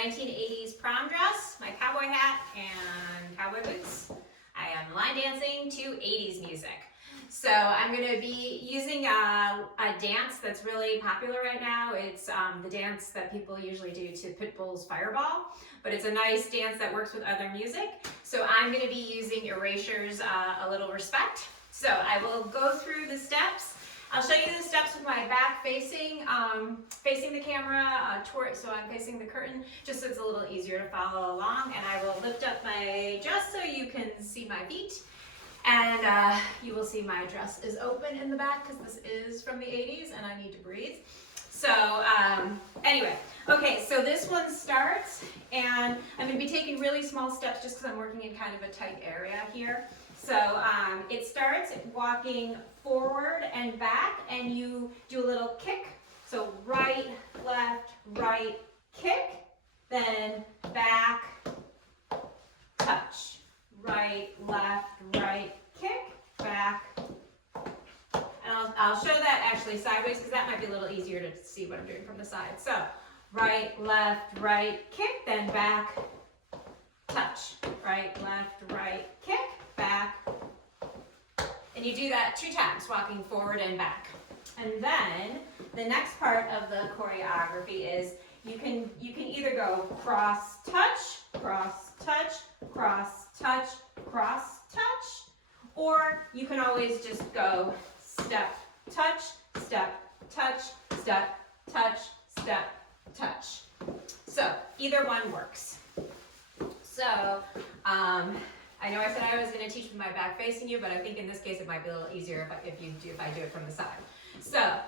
1980s prom dress, my cowboy hat, and cowboy boots. I am line dancing to 80s music. So I'm going to be using a dance that's really popular right now. It's the dance that people usually do to Pitbull's Fireball, but it's a nice dance that works with other music. So I'm going to be using Erasure's A Little Respect. So I will go through the steps. I'll show you the steps with my back facing the camera, so I'm facing the curtain, just so it's a little easier to follow along. And I will lift up my dress so you can see my feet. And you will see my dress is open in the back because this is from the 80s and I need to breathe. So anyway, okay, so this one starts, and I'm going to be taking really small steps just because I'm working in kind of a tight area here. So it starts walking forward and back, and you do a little kick. So right, right, kick, then back, touch. Right, left, right, kick, back. And I'll show that actually sideways because that might be a little easier to see what I'm doing from the side. So right, left, right, kick, then back, touch. Right, left, right, kick, back. And you do that 2 times, walking forward and back. And then the next part of the choreography is you can either go cross, touch, cross, touch, cross, touch, cross, touch, or you can always just go step, touch, step, touch, step, touch, step, touch. So either one works. So I know I said I was going to teach with my back facing you, but I think in this case it might be a little easier if I do it from the side. So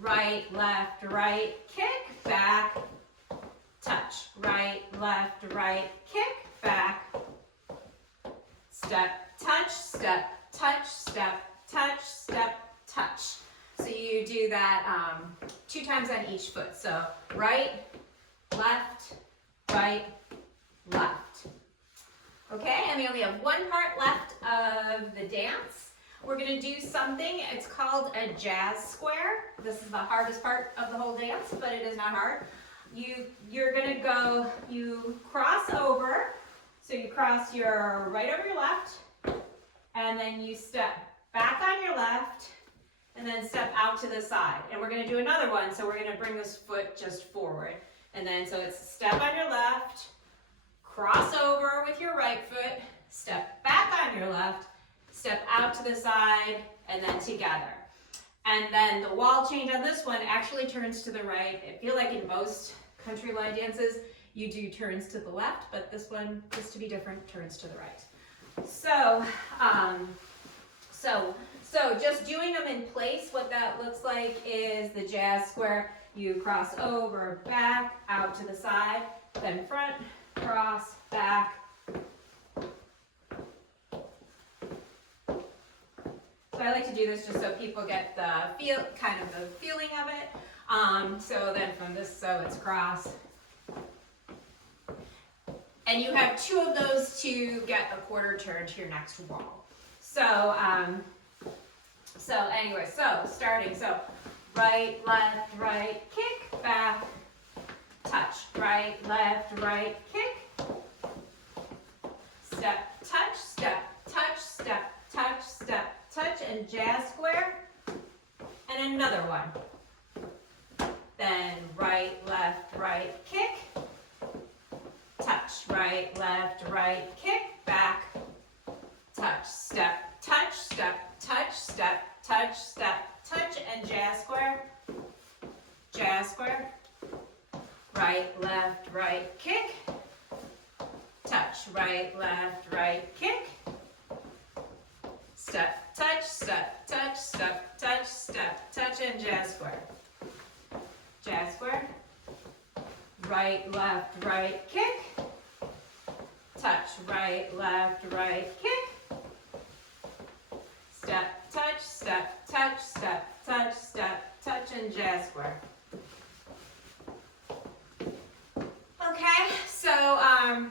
right, left, right, kick, back, touch. Right, left, right, kick, back, step, touch, step, touch, step, touch, step, touch. So you do that 2 times on each foot. So right, left, left. Okay, and we only have one part left of the dance. We're going to do something, it's called a jazz square. This is the hardest part of the whole dance, but it is not hard. You're going to go, you cross over, so you cross your right over your left, and then you step back on your left, and then step out to the side. And we're going to do another one, so we're going to bring this foot just forward. And then, so it's step on your left, cross over with your right foot, step back on your left, step out to the side, and then together. And then the wall change on this one actually turns to the right. I feel like in most country line dances, you do turns to the left, but this one, just to be different, turns to the right. So, so just doing them in place, what that looks like is the jazz square. You cross over, back, out to the side, then front, cross, back. So I like to do this just so people get the feeling of it. So then from this, so it's cross. And you have 2 of those to get a quarter turn to your next wall. So, anyway, so starting, so right, left, right, kick, back, touch. Right, left, right, kick, step, touch, step, touch, step, touch, step, touch, and jazz square, and another one. Then right, right, kick, touch. Right, right, kick, back, touch, step, touch, step, touch, step, touch, step, touch, and jazz square, right, right, kick, touch. Right, right, kick, step, touch, step, touch, step, touch, step, touch, and jazz square. Jazz square. Right, right, kick, touch. Right, right, kick, step, touch, step, touch, step, touch, step, touch, and jazz square. Okay, so I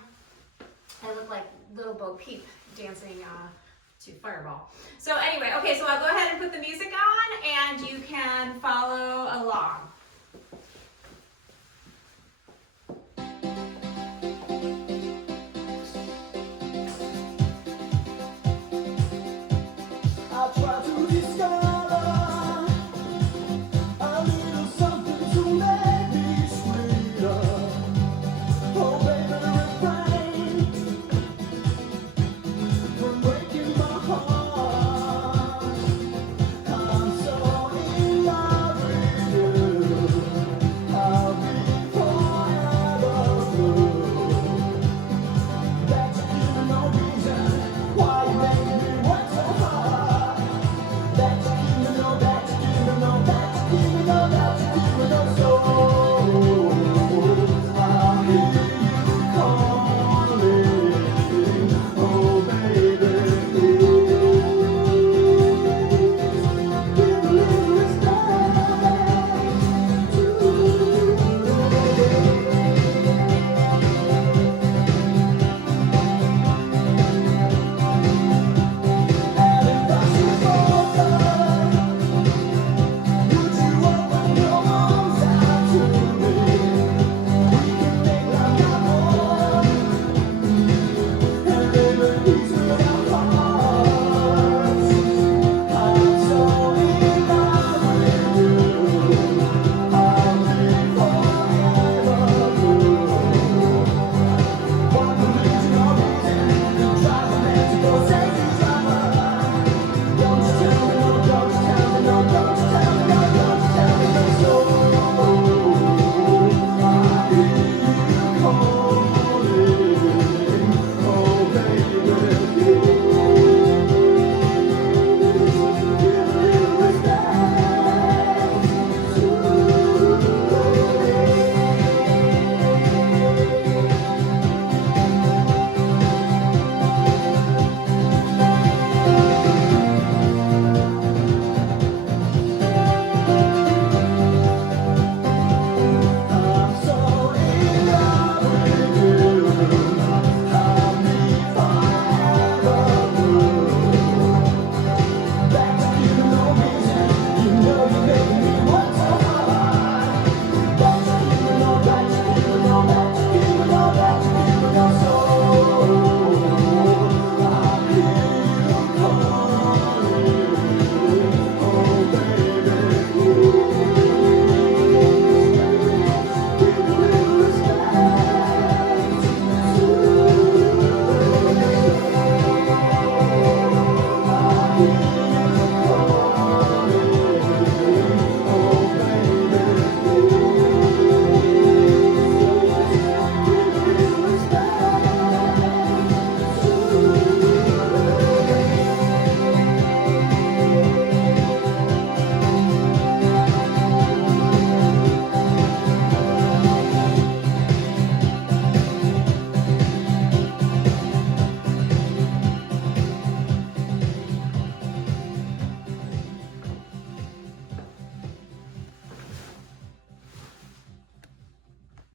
look like Little Bo Peep dancing to Fireball. So anyway, okay, so I'll go ahead and put the music on, and you can follow